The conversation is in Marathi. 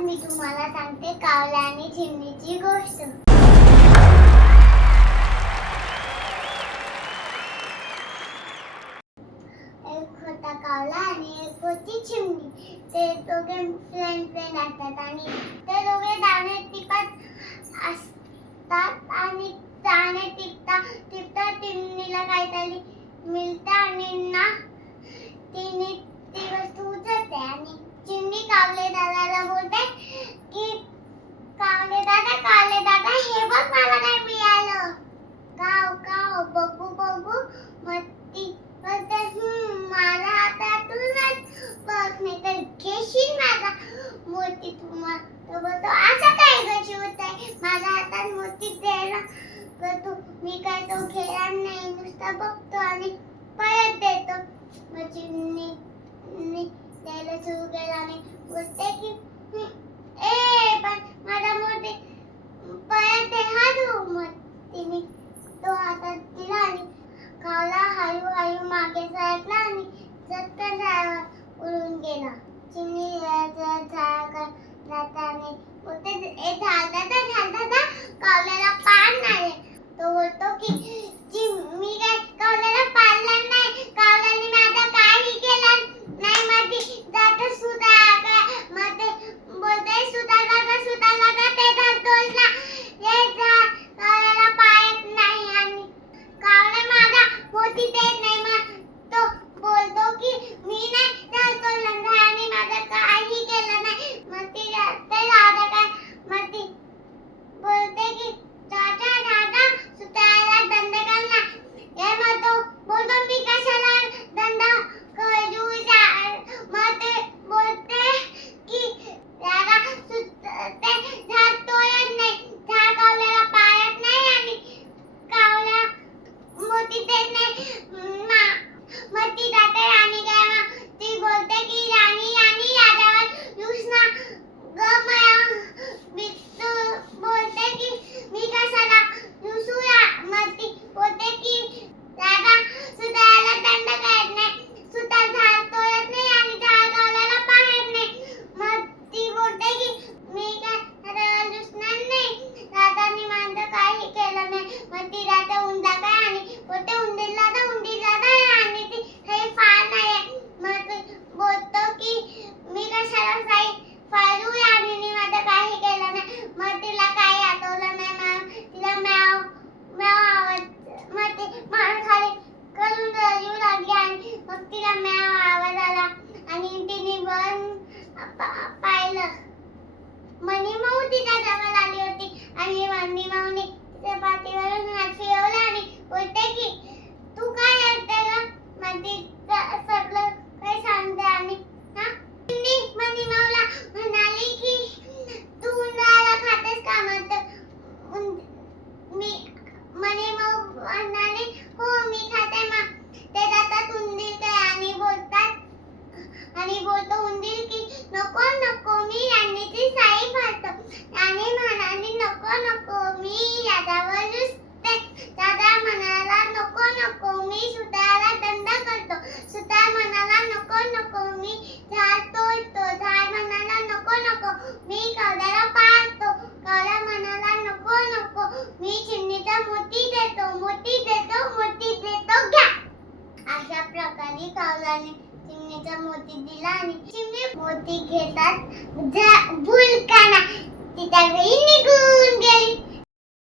आज मी तुम्हाला सांगते कावल्या आणि चिमणीची गोष्ट. एक होता कावला आणि एक होती चिमणी ते दोघे फ्रेंड फ्रेंड असतात आणि ते दोघे दाणे टिपत असतात आणि दाणे टिपता टिपता चिमणीला काहीतरी मिळतं आणि ना तिने ती वस्तू उचलते आणि चिमणी कावले दादाला बोलते की कावले दादा कावले दादा हे बघ मला काय मिळालं काव काव बघू बघू मग ती बोलते "हम्म, माझ्या हातातूनच बघ नाही तर घेशील माझा मोती तुम्हा तो बोलतो असं काय ग होत आहे माझ्या हातात मोती द्यायला ना. तर तू मी काय तो खेळणार नाही नुसता बघतो आणि परत देतो. मग चिमणी द्यायला सुरू केला आणि बोलते की ए पण माझा मोठी परत दे हा तू. मग तिने तो हातात दिला आणि खावला हळू हळू मागे सरकला आणि चटकन झाडावर उडून गेला. चिमणी झाडाकडे जाताना बोलते ए झाडाचा झाडाचा कावल्याला पाड नाही तो बोलतो की "चिम- मी काय कावल्याला पाडलं नाही कावल्याने माझा काही केलं नाही मग ती जात सुधार मग ते बोलते सुधारला का सुधारला का ते झाड तोडला हे झाड कावल्याला पायत नाही आणि कावळा माझा मोती देत नाही मग तो बोलतो की मी नाही झाड तोडलं झाडाने माझं काही केलं नाही मग ती ते झाड काय मग ती बोलते की दादा दादा सुतायला दंड करणार हे मग तो बोलतो मी कशाला दंड करू जा- मग ते बोलते की दादा सुत- ते झाड तोडत नाही झाड कावल्याला पाळत नाही आणि कावला मोती देत नाही मा- मग ती जाते राणी काय मग ती बोलते की राणी राणी राजावर युष्णा ग माया मी तू बोलते की मी कशाला युसूया मग ती बोलते की दादा सुधारायला दंड करत नाही सुद्धा झाड तोडत नाही आणि झाड कावल्याला पाहत नाही मग ती बोलते की मी काय दादाला दुसणार नाही दादानी माझं काही केलं नाही मग ती दादा उंदा काय आणि बोलते उंदीरला तर उंदीरला काय आणि ती हे फार नाही मग ती बोलतो की मी कशाला काही फालू आणि माझं काही केलं नाही मग तिला काही आठवलं नाही मग तिला मॅव मॅव आवाज मग ती मान खाली करून रडू लागली आणि मग तिला मॅव आवाज आला आणि तिने वन पाहिलं. मनी माऊ तिच्या जवळ आली होती आणि मनी माऊने तिच्या पाठीवरून हात फिरवला आणि बोलते की तू काय करते ग मग ती स- सगळं काही सांगते आणि हा चिमणी मनी माऊला म्हणाली की तू उन्हाळा खातेस का मग तर उन- मी मनी माऊ म्हणाले हो मी खाते मग ते जातात उंदीर काय आणि बोलतात आणि बोलतो उंदीर की नको नको मी राणीची साई फाडतो राणी म्हणाली नको नको मी याच्यावर रुसते. दादा म्हणाला नको नको मी सुताला दंड करतो. सुतार म्हणाला नको नको मी झाड तोडतो. झाड म्हणाला नको नको मी कवड्याला पाहतो कवडा म्हणाला नको नको मी चिमणीचा मोती देतो मोती देतो मोती देतो घ्या. अशा प्रकारे कावलाने सोन्याचा मोती दिला आणि चिमणी मोती घेतात. भुलकाना ती त्यावेळी निघून गेली.